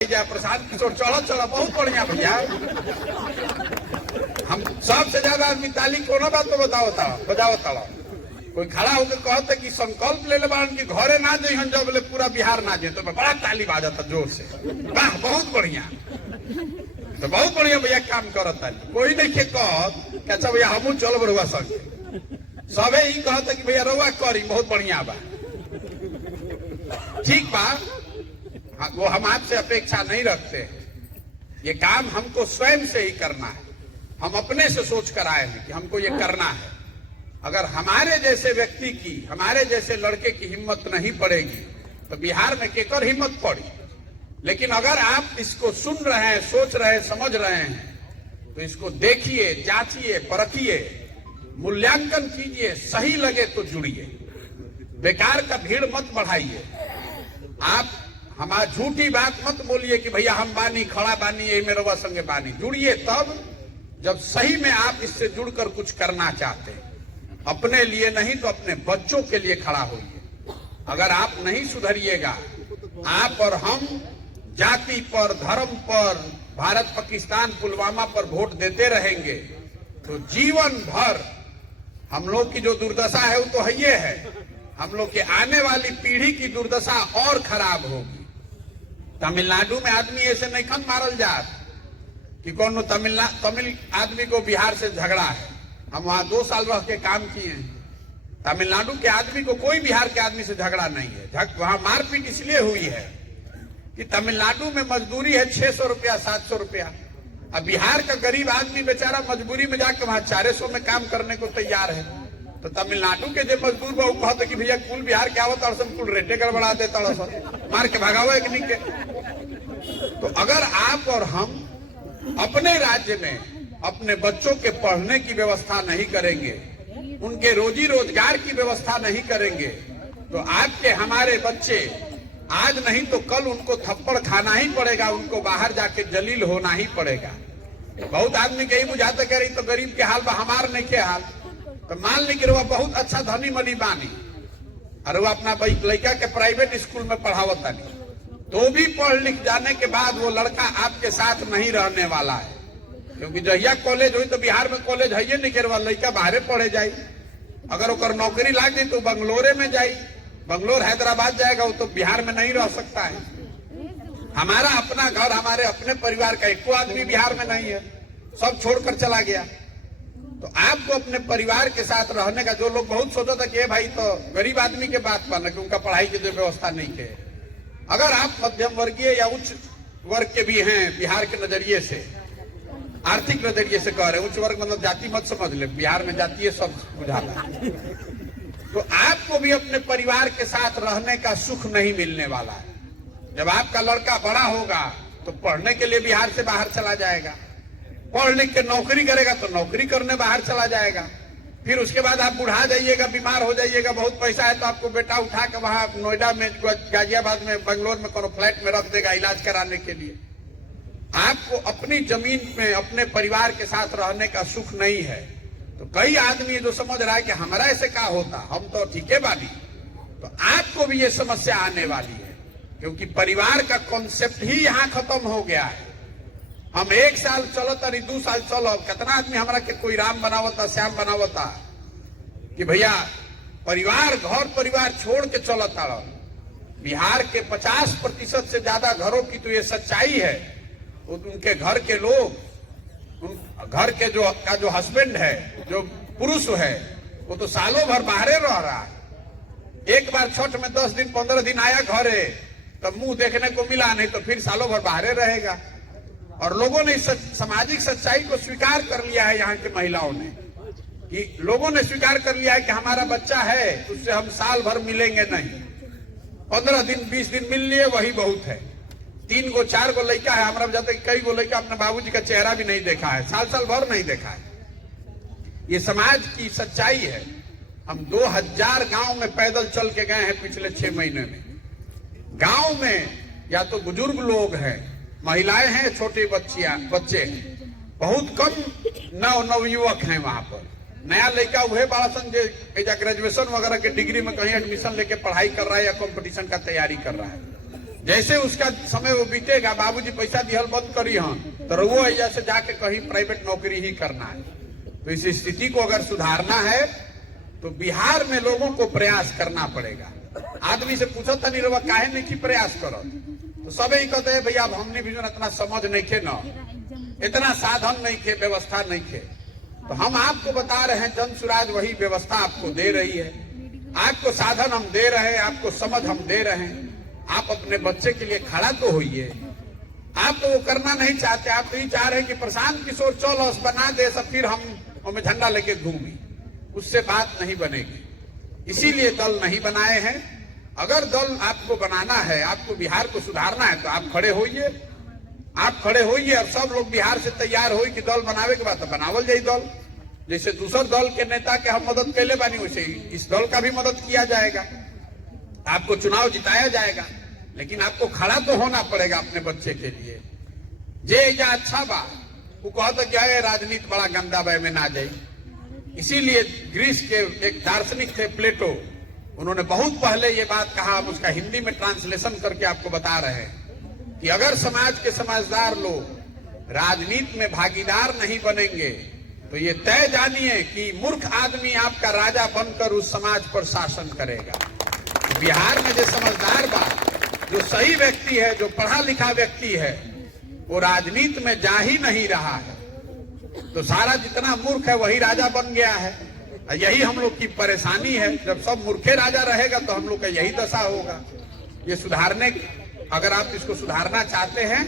प्रशांत किशोर चढ़ो चढ़ो बहुत बढ़िया भैया। हम सबसे ज्यादा आदमी ताली कोनो बात में बजाओ ताड़ा। कोई खड़ा होकर कहते कि संकल्प ले ले कि घरे ना जाइए जब बोले पूरा बिहार ना जाए तो बड़ा ताली बाजता जोर से। वाह बहुत बढ़िया, तो बहुत बढ़िया भैया काम करता है। कोई नहीं के कह अच्छा भैया हमू चल रुआ संग सबे ही कहते कि भैया रुआ करी बहुत बढ़िया बा ठीक बा। वो हम आपसे अपेक्षा नहीं रखते, ये काम हमको स्वयं से ही करना है। हम अपने से सोच कर आए हैं कि हमको ये करना है। अगर हमारे जैसे व्यक्ति की, हमारे जैसे लड़के की हिम्मत नहीं पड़ेगी तो बिहार में केकर हिम्मत पड़ी। लेकिन अगर आप इसको सुन रहे हैं, सोच रहे हैं, समझ रहे हैं तो इसको देखिए, जांचिए, परखिए, मूल्यांकन कीजिए, सही लगे तो जुड़िए, बेकार का भीड़ मत बढ़ाइए। आप हमारा झूठी बात मत बोलिए कि भैया हम बानी खड़ा बानी ये मेरे संगे बानी। जुड़िए तब जब सही में आप इससे जुड़कर कुछ करना चाहते हैं, अपने लिए नहीं तो अपने बच्चों के लिए खड़ा होइए। अगर आप नहीं सुधरिएगा, आप और हम जाति पर, धर्म पर, भारत पाकिस्तान पुलवामा पर वोट देते रहेंगे तो जीवन भर हम लोग की जो दुर्दशा है वो तो है ये है, हम लोग के आने वाली पीढ़ी की दुर्दशा और खराब होगी। तमिलनाडु में आदमी ऐसे नहीं खन मारल जात कि कौन तमिल आदमी को बिहार से झगड़ा है। हम वहां 2 साल रह के काम किए हैं। तमिलनाडु के आदमी को कोई बिहार के आदमी से झगड़ा नहीं है। वहां मारपीट इसलिए हुई है कि तमिलनाडु में मजदूरी है 600 रुपया, 700 रुपया। अब बिहार का गरीब आदमी बेचारा मजबूरी में जाकर वहां 400 में काम करने को तैयार है। तो तमिलनाडु के जो मजदूर बा कहते कि भैया कुल बिहार के आवत अड़सन कुल रेटे गड़बड़ा देता मार के भगाओ एक नहीं के। तो अगर आप और हम अपने राज्य में अपने बच्चों के पढ़ने की व्यवस्था नहीं करेंगे, उनके रोजी रोजगार की व्यवस्था नहीं करेंगे तो आपके हमारे बच्चे आज नहीं तो कल उनको थप्पड़ खाना ही पड़ेगा, उनको बाहर जाके जलील होना ही पड़ेगा। बहुत आदमी कहीं बुझाते कह रही तो गरीब के हाल बा, हमार नहीं के हाल। तो मान ली कि वो बहुत अच्छा धनी मनी बानी और वो अपना लड़का के प्राइवेट स्कूल में पढ़ावत नहीं, तो भी पढ़ लिख जाने के बाद वो लड़का आपके साथ नहीं रहने वाला है। क्योंकि जहिया कॉलेज हुई तो बिहार में कॉलेज है नहीं के लड़का बाहरे पढ़े जाई। अगर ओकर नौकरी लाग गई तो बंगलोरे में जाई, बंगलोर हैदराबाद जाएगा, वो तो बिहार में नहीं रह सकता है। हमारा अपना घर, हमारे अपने परिवार का एको आदमी बिहार में नहीं है, सब छोड़कर चला गया। तो आपको अपने परिवार के साथ रहने का, जो लोग बहुत सोचा था कि भाई तो गरीब आदमी के बात माना कि उनका पढ़ाई की जो व्यवस्था नहीं है। अगर आप मध्यम वर्गीय या उच्च वर्ग के भी हैं बिहार के नजरिए से, आर्थिक नजरिए से कह रहे हैं, उच्च वर्ग मतलब जाति मत समझ ले, बिहार में जातीय सब बुझाता है। तो आपको भी अपने परिवार के साथ रहने का सुख नहीं मिलने वाला है। जब आपका लड़का बड़ा होगा तो पढ़ने के लिए बिहार से बाहर चला जाएगा, पढ़ लिख के नौकरी करेगा तो नौकरी करने बाहर चला जाएगा। फिर उसके बाद आप बुढ़ा जाइएगा, बीमार हो जाइएगा, बहुत पैसा है तो आपको बेटा उठा के वहां नोएडा में, गाजियाबाद में, बंगलोर में कोनो फ्लैट में रख देगा इलाज कराने के लिए। आपको अपनी जमीन में अपने परिवार के साथ रहने का सुख नहीं है। तो कई आदमी जो समझ रहा है कि हमारा ऐसे क्या होता, हम तो ठीक है बानी, तो आपको भी ये समस्या आने वाली है। क्योंकि परिवार का कॉन्सेप्ट ही यहाँ खत्म हो गया है। हम 1 साल चलत और 2 साल चलो, कितना आदमी हमारा के कोई राम बनावता, श्याम बनावता कि भैया परिवार, घर परिवार छोड़ के चलता। बिहार के 50% से ज्यादा घरों की तो ये सच्चाई है। उनके घर के लोग, घर के जो हस्बैंड है, जो पुरुष है, वो तो सालों भर बाहरे रह रहा है। एक बार छठ में 10 दिन 15 दिन आया घरे तब मुंह देखने को मिला, नहीं तो फिर सालों भर बाहरे रहेगा। और लोगों ने इस सामाजिक सच्चाई को स्वीकार कर लिया है। यहाँ के महिलाओं ने, कि लोगों ने स्वीकार कर लिया है कि हमारा बच्चा है, उससे हम साल भर मिलेंगे नहीं। 15 दिन 20 दिन मिल लिए वही बहुत है। 3 गो 4 गो लड़का है, हमारा जाते कई गो लड़का अपने बाबूजी का चेहरा भी नहीं देखा है, साल भर नहीं देखा है। ये समाज की सच्चाई है। हम 2000 गांव में पैदल चल के गए हैं पिछले 6 महीने में। गांव में या तो बुजुर्ग लोग हैं, महिलाएं हैं, छोटे बच्चे हैं, बहुत कम नवयुवक हैं। वहां पर नया लड़का वह बड़ा सन ग्रेजुएशन वगैरह के डिग्री में कहीं एडमिशन लेके पढ़ाई कर रहा है या कंपटीशन का तैयारी कर रहा है। जैसे उसका समय वो बीतेगा, बाबूजी पैसा दिहल बंद करी हम तो रहुओ ऐसा से जाके कहीं प्राइवेट नौकरी ही करना है। तो इस स्थिति को अगर सुधारना है तो बिहार में लोगों को प्रयास करना पड़ेगा। आदमी से पूछो तो नहीं रहा काहे नहीं की प्रयास करो, तो सब ही कहते हैं भैया अब हमने भी जो इतना समझ नहीं खे न, इतना साधन नहीं खे, व्यवस्था नहीं खे। तो हम आपको बता रहे हैं जन सुराज वही व्यवस्था आपको दे रही है, आपको साधन हम दे रहे हैं, आपको समझ हम दे रहे हैं। आप अपने बच्चे के लिए खड़ा तो होइए। आप तो वो करना नहीं चाहते, आप तो ये चाह रहे हैं कि प्रशांत किशोर चौलस बना दे सब, फिर हम हमें झंडा लेके घूमी। उससे बात नहीं बनेगी, इसीलिए दल नहीं बनाए हैं। अगर दल आपको बनाना है, आपको बिहार को सुधारना है तो आप खड़े होइए, आप खड़े होइए और सब लोग बिहार से तैयार हो कि दल बनावे के बाद तो बनावल जाए दल। जैसे दूसर दल के नेता के हम मदद कैले बानी, वैसे इस दल का भी मदद किया जाएगा, आपको चुनाव जिताया जाएगा। लेकिन आपको खड़ा तो होना पड़ेगा अपने बच्चे के लिए। जे या अच्छा बा वो कहता क्या है राजनीति बड़ा गंदा बा में ना जाए। इसीलिए ग्रीस के एक दार्शनिक थे प्लेटो, उन्होंने बहुत पहले ये बात कहा, हम उसका हिंदी में ट्रांसलेशन करके आपको बता रहे हैं कि अगर समाज के समझदार लोग राजनीति में भागीदार नहीं बनेंगे तो ये तय जानिए कि मूर्ख आदमी आपका राजा बनकर उस समाज पर शासन करेगा। बिहार में जो समझदार बा, जो सही व्यक्ति है, जो पढ़ा लिखा व्यक्ति है, वो राजनीति में जा ही नहीं रहा है। तो सारा जितना मूर्ख है वही राजा बन गया है। यही हम लोग की परेशानी है। जब सब मूर्खे राजा रहेगा तो हम लोग का यही दशा होगा। ये सुधारने, अगर आप इसको सुधारना चाहते हैं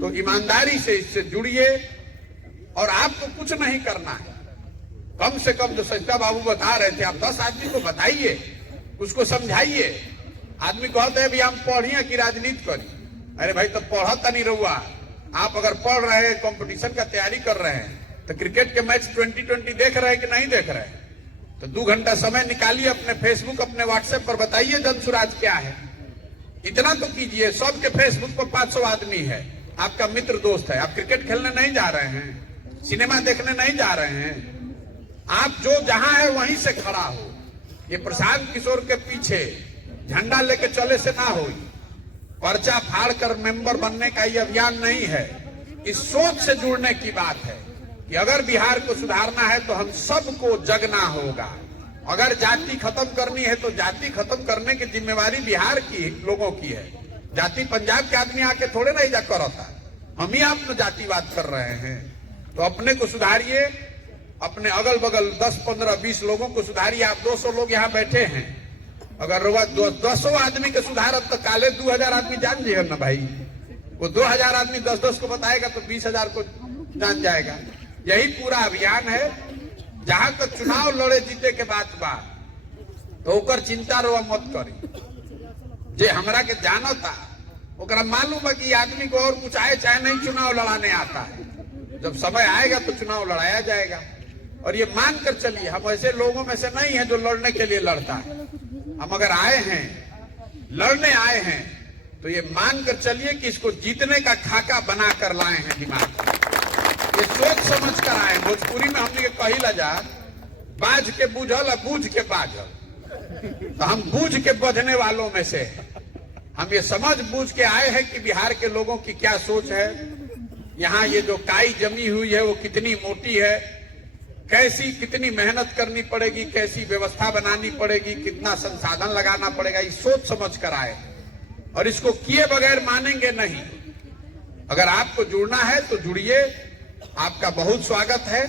तो ईमानदारी से इससे जुड़िए और आपको कुछ नहीं करना है। कम से कम जो सच्चा बाबू बता रहे थे, आप 10 आदमी को बताइए, उसको समझाइए। आदमी कहते हैं भी हम पढ़िए कि राजनीति करी। अरे भाई तो पढ़ता नहीं रहुआ। आप अगर पढ़ रहे हैं, कंपटीशन का तैयारी कर रहे हैं, तो क्रिकेट के मैच 2020 देख रहे हैं कि नहीं देख रहे हैं, तो 2 घंटा समय निकालिए, अपने फेसबुक अपने व्हाट्सएप पर बताइए जन सुराज क्या है। इतना तो कीजिए। सबके फेसबुक पर 500 आदमी है, आपका मित्र दोस्त है। आप क्रिकेट खेलने नहीं जा रहे हैं, सिनेमा देखने नहीं जा रहे हैं, आप जो जहां है वहीं से खड़ा हो। ये प्रशांत किशोर के पीछे झंडा लेके चले से ना हो, पर्चा फाड़ कर मेंबर बनने का ये अभियान नहीं है। इस सोच से जुड़ने की बात है कि अगर बिहार को सुधारना है तो हम सबको जगना होगा। अगर जाति खत्म करनी है तो जाति खत्म करने की जिम्मेवारी बिहार की लोगों की है। जाति पंजाब के आदमी आके थोड़े नहीं जा करता, हम ही आप में जातिवाद कर रहे हैं। तो अपने को सुधारिए, अपने अगल बगल 10, 15, 20 लोगों को सुधारिए। आप 200 लोग यहाँ बैठे हैं, अगर 200 आदमी के सुधारब तो काले 2000 आदमी जान जाइए ना भाई। वो 2000 आदमी 10-10 को बताएगा तो 20,000 को जान जाएगा। यही पूरा अभियान है। जहां तक चुनाव लड़े जीते के बात बा तो ओकर चिंता रवा मत करी। जे हमरा के जाना था ओकरा मालूम है कि आदमी को और कुछ आए चाहे नहीं चुनाव लड़ाने आता है। जब समय आएगा तो चुनाव लड़ाया जाएगा। और ये मान कर चलिए, हम ऐसे लोगों में से नहीं है जो लड़ने के लिए लड़ता है। हम अगर आए हैं, लड़ने आए हैं, तो ये मान कर चलिए कि इसको जीतने का खाका बना कर लाए हैं दिमाग में। ये सोच समझ कर आए। भोजपुरी में हमने कही लजा, बाज के बूझल और बूझ के बाजल। तो हम बूझ के बजने वालों में से हम ये समझ बूझ के आए हैं कि बिहार के लोगों की क्या सोच है, यहाँ ये जो काई जमी हुई है वो कितनी मोटी है, कैसी कितनी मेहनत करनी पड़ेगी, कैसी व्यवस्था बनानी पड़ेगी, कितना संसाधन लगाना पड़ेगा। ये सोच समझ कर आए और इसको किए बगैर मानेंगे नहीं। अगर आपको जुड़ना है तो जुड़िए, आपका बहुत स्वागत है।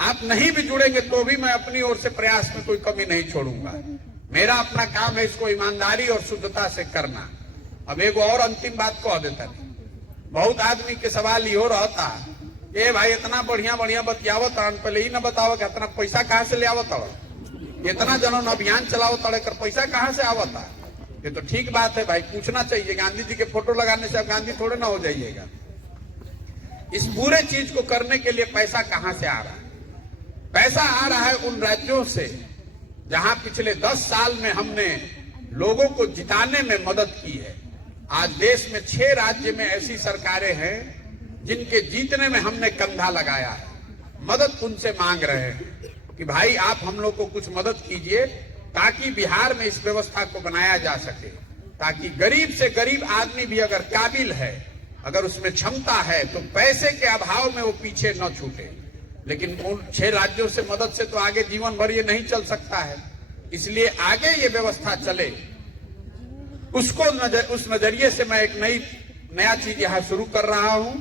आप नहीं भी जुड़ेंगे तो भी मैं अपनी ओर से प्रयास में कोई कमी नहीं छोड़ूंगा। मेरा अपना काम है इसको ईमानदारी और शुद्धता से करना। अब एक और अंतिम बात कह देता है, बहुत आदमी के सवाल ये हो रहता, ए भाई इतना बढ़िया बढ़िया बतियावत, पहले ही न बताओ कि इतना पैसा कहाँ से ले आवत, इतना जनन अभियान चलावत, कर पैसा कहाँ से आवता। ये तो ठीक बात है भाई, पूछना चाहिए। गांधी जी के फोटो लगाने से अब गांधी थोड़े ना हो जाइएगा। इस पूरे चीज को करने के लिए पैसा कहां से आ रहा है? पैसा आ रहा है उन राज्यों से जहां पिछले 10 साल में हमने लोगों को जिताने में मदद की है। आज देश में 6 राज्य में ऐसी सरकारें हैं जिनके जीतने में हमने कंधा लगाया है। मदद उनसे मांग रहे हैं कि भाई आप हम लोग को कुछ मदद कीजिए ताकि बिहार में इस व्यवस्था को बनाया जा सके। ताकि गरीब से गरीब आदमी भी अगर काबिल है, अगर उसमें क्षमता है, तो पैसे के अभाव में वो पीछे न छूटे। लेकिन उन 6 राज्यों से मदद से तो आगे जीवन भर ये नहीं चल सकता है। इसलिए आगे ये व्यवस्था चले, उस नजरिए से मैं एक नया चीज यहाँ शुरू कर रहा हूं।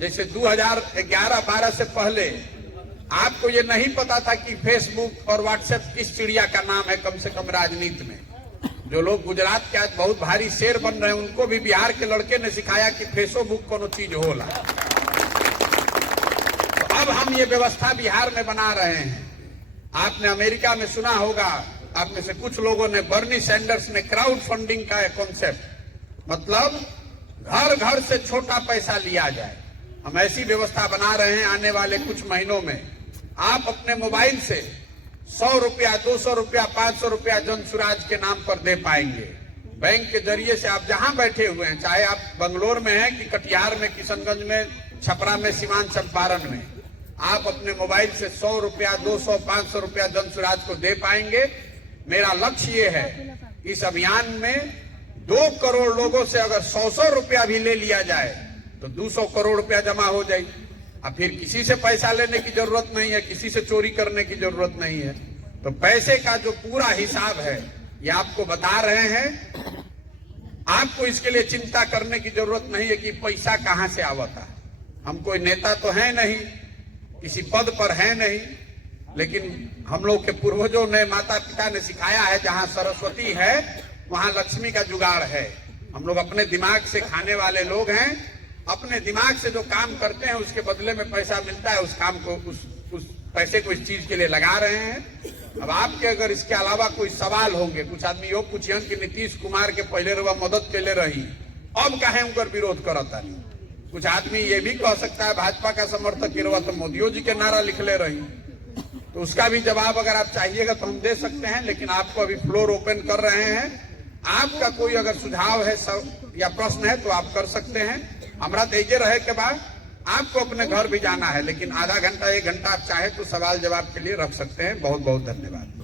जैसे 2011-12 से पहले आपको ये नहीं पता था कि फेसबुक और व्हाट्सएप किस चिड़िया का नाम है, कम से कम राजनीति में। जो लोग गुजरात के आज बहुत भारी शेर बन रहे हैं, उनको भी बिहार के लड़के ने सिखाया कि फेसबुक कोनो चीज होला। तो अब हम ये व्यवस्था बिहार में बना रहे हैं। आपने अमेरिका में सुना होगा, आप में से कुछ लोगों ने, बर्नी सैंडर्स ने क्राउड फंडिंग का एक कॉन्सेप्ट, मतलब घर घर से छोटा पैसा लिया जाए। हम ऐसी व्यवस्था बना रहे हैं, आने वाले कुछ महीनों में आप अपने मोबाइल से 100 रुपया, 200 रुपया, 500 रुपया जन सुराज के नाम पर दे पाएंगे। बैंक के जरिए से आप जहां बैठे हुए हैं, चाहे आप बंगलोर में हैं कि कटिहार में, किशनगंज में, छपरा में, सीवान चंपारण में, आप अपने मोबाइल से 100 रुपया, 200, 500 रुपया जन सुराज को दे पाएंगे। मेरा लक्ष्य ये है, इस अभियान में 2 करोड़ लोगों से अगर 100 रुपया भी ले लिया जाए तो 200 करोड़ रुपया जमा हो जाए। अब फिर किसी से पैसा लेने की जरूरत नहीं है, किसी से चोरी करने की जरूरत नहीं है। तो पैसे का जो पूरा हिसाब है ये आपको बता रहे हैं। आपको इसके लिए चिंता करने की जरूरत नहीं है कि पैसा कहां से आवता है। हम कोई नेता तो है नहीं, किसी पद पर है नहीं, लेकिन हम लोग के पूर्वजों ने, माता पिता ने सिखाया है, जहां सरस्वती है वहां लक्ष्मी का जुगाड़ है। हम लोग अपने दिमाग से खाने वाले लोग हैं। अपने दिमाग से जो काम करते हैं उसके बदले में पैसा मिलता है। उस काम को, उस पैसे को इस चीज के लिए लगा रहे हैं। अब आपके अगर इसके अलावा कोई सवाल होंगे, कुछ आदमी यो पूछियन कि नीतीश कुमार के पहले रवा मदद के लिए रही, अब काहे उनकर विरोध करता नहीं। कुछ आदमी ये भी कह सकता है भाजपा का समर्थक रवा तो मोदियों जी के नारा लिखले रही। तो उसका भी जवाब अगर आप चाहिएगा तो हम दे सकते हैं, लेकिन आपको अभी फ्लोर ओपन कर रहे हैं। आपका कोई अगर सुझाव है या प्रश्न है तो आप कर सकते हैं। हमारा तेजे रहे के बाद आपको अपने घर भी जाना है, लेकिन आधा घंटा 1 घंटा आप चाहे तो सवाल जवाब के लिए रख सकते हैं। बहुत बहुत धन्यवाद।